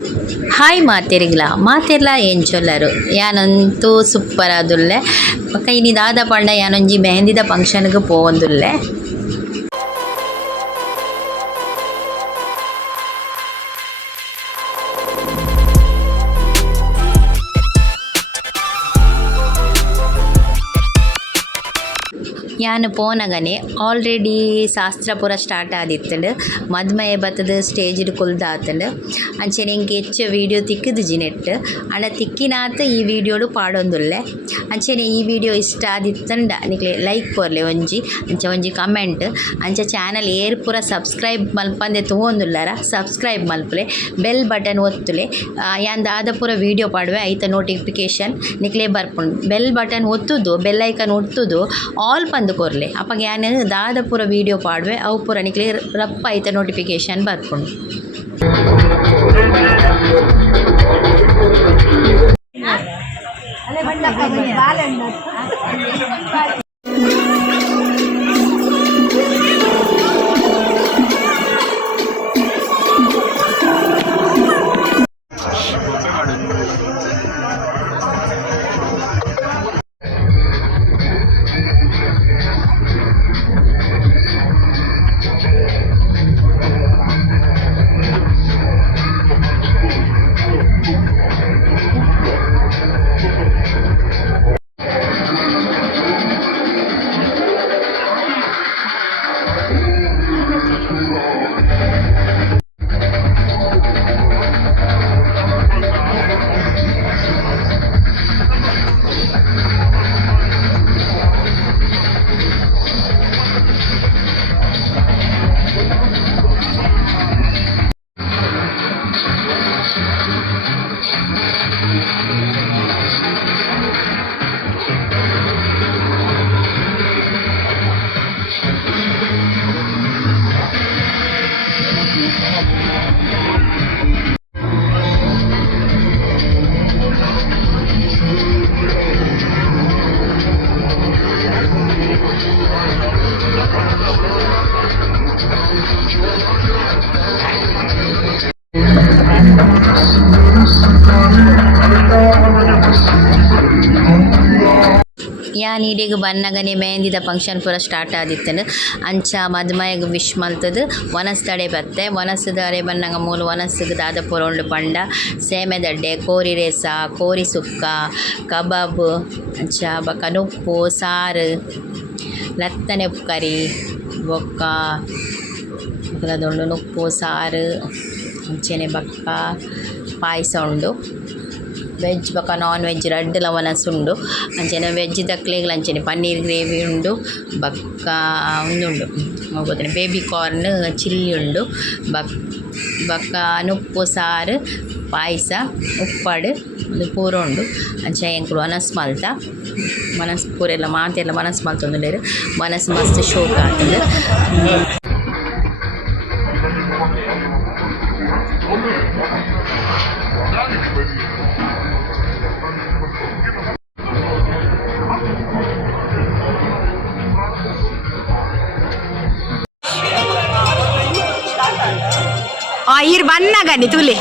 Hi ಮಾತೆರಿಗ್ಲ ಮಾತೆರ್ಲ ಏನು ಚೊಲ್ಲರು ಯಾನಂತೂ super ಆದುಲ್ಲೆ ಬೊಕ ಇನಿ ದಾದ ಪಂಡ ಯಾನೊಂಜಿ ಮೆಹಂದಿದ ಫಂಕ್ಷನ್ಗೆ ಪೋವೊಂದುಲ್ಲೆ. ಯಾನ್ ಪೋನಗನೆ ಆಲ್ರೆಡಿ ಶಾಸ್ತ್ರ ಪೂರ ಸ್ಟಾರ್ಟ್ ಆದಿತ್ತಂಡು ಮದ್ಮೆ ಬತ್ತದ ಸ್ಟೇಜ್ಡ್ ಕುಲ್ದಾತಂಡು ಅಂಚನೆ ಇಂಗೆ ಹೆಚ್ಚ ವೀಡಿಯೋ ತಿಕ್ಕದು ಜಿನೆಟ್ ಅಣ್ಣ ತಿಕ್ಕಿನಾತ ಈ ವಿಡಿಯೋಡು ಪಾಡೊಂದುಲ್ಲೆ. ಅಂಚನೆ ಈ ವಿಡಿಯೋ ಇಷ್ಟ ಆದಿತ್ತಂಡ ನಿಕ್ಲೆ ಲೈಕ್ ಕೊರ್ಲೆ ಒಂಜಿ ಅಂಚ ಒಂಜಿ ಕಮೆಂಟ್ ಅಂಚ ಚಾನಲ್ ಏರ್ ಪೂರ ಸಬ್ಸ್ಕ್ರೈಬ್ ಮಲ್ಪಂದೆ ತೂವೊಂದುಲ್ಲಾರ ಸಬ್ಸ್ಕ್ರೈಬ್ ಮಲ್ಪಲೆ ಬೆಲ್ ಬಟನ್ ಒತ್ತುಲೆ ಯಾನ್ ದಾದ ಪೂರ ವಿಡಿಯೋ ಪಾಡುವೆ ಐತ ನೋಟಿಫಿಕೇಶನ್ ನಿಕ್ಲೆ ಬರ್ಪುಂಡು. ಬೆಲ್ ಬಟನ್ ಒತ್ತುದು ಬೆಲ್ ಐಕನ್ ಒತ್ತುದು ಆಲ್ ಪಂದು ಕೊರ್ಲೆ ಅಪ್ಪಗೆ ಯಾನ್ ದಾದ ಪೂರ ವಿಡಿಯೋ ಪಾಡುವೆ ಅವು ಪೂರ ನಿಕ್ಲೆ ರಪ್ಪ ಐತ ನೋಟಿಫಿಕೇಶನ್ ಬರ್ಪುಂಡು. ಯಾನ್ ಈಡೆಗ್ ಬನ್ನಗನೆ ಮೆಹಂದಿದ ಫಂಕ್ಷನ್ ಪೂರ ಸ್ಟಾರ್ಟ್ ಆದಿತ್ತಂಡು ಅಂಚ ಮದ್ಮಯಗ್ ವಿಶ್ ಮಲ್ತದು ವನಸ್ ತಡೆ ಬತ್ತೆ ವನಸ್ ದಾರೆ ಬನ್ನಗ ಮೂಲು ವನಸ್ಗ್ ದಾದ ಪೂರ ಉಂಡು ಪಂಡ ಸೇಮೆ ದಡ್ಡೆ ಕೋರಿ ರೇಸ ಕೋರಿ ಸುಕ್ಕ ಕಬಾಬ್ ಅಂಚ ಬೊಕ ನುಪ್ಪು ಸಾರು ಲತ್ತನೆ ಕರಿ ಬೊಕ್ಕ ಬೊಕಲದೊಂಡು ನುಪ್ಪು ಸಾರು ಅಂಚನೆ ಬಕ್ಕ ಪಾಯಸ ಉಂಡು. ವೆಜ್ ಬೊಕ ನಾನ್ ವೆಜ್ ರಡ್ಡುಲ ವನಸ್ ಉಂಡು ಅಂಚನೆ ವೆಜ್ ದಕ್ಲೆಗ್ಲ ಅಂಚನೆ ಪನ್ನೀರ್ ಗ್ರೇವಿ ಉಂಡು ಬಕ್ಕ ಉಂದುಂಡು ಗೊತ್ತನೆ ಬೇಬಿ ಕಾರ್ನ್ ಚಿಲ್ಲಿ ಉಂಡು ಬಕ್ಕ ನುಪ್ಪು ಸಾರು ಪಾಯಸ ಉಪ್ಪಡು ಒಂದು ಪೂರ ಉಂಡು ಅಂಚ ಎಂಕುಲು ವನಸ್ ಮಲ್ತ ಮನಸ್ ಪೂರೆಲ್ಲ ಮಾತೆಲ್ಲ ಮನಸ್ ಮಲ್ತೊಂದುಲ್ಲೆರ್ ಮನಸ್ ಮಸ್ತ್ ಶೋಕ್ ಆತುಂಡು. ಇರ್ ಬನ್ನಗನಿ ತುಲೆ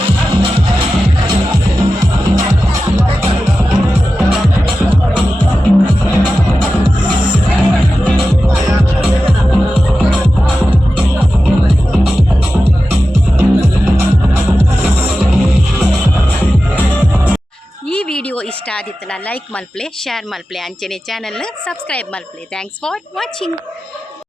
ಈ ವಿಡಿಯೋ ಇಷ್ಟ ಆದಿತ್ತಲ್ಲ ಲೈಕ್ ಮಲ್ಪ್ಲೆ ಶೇರ್ ಮಲ್ಪ್ಲೆ ಅಂಚನೆ ಚಾನಲ್ ಸಬ್ಸ್ಕ್ರೈಬ್ ಮಲ್ಪ್ಲೆ. Thanks for watching.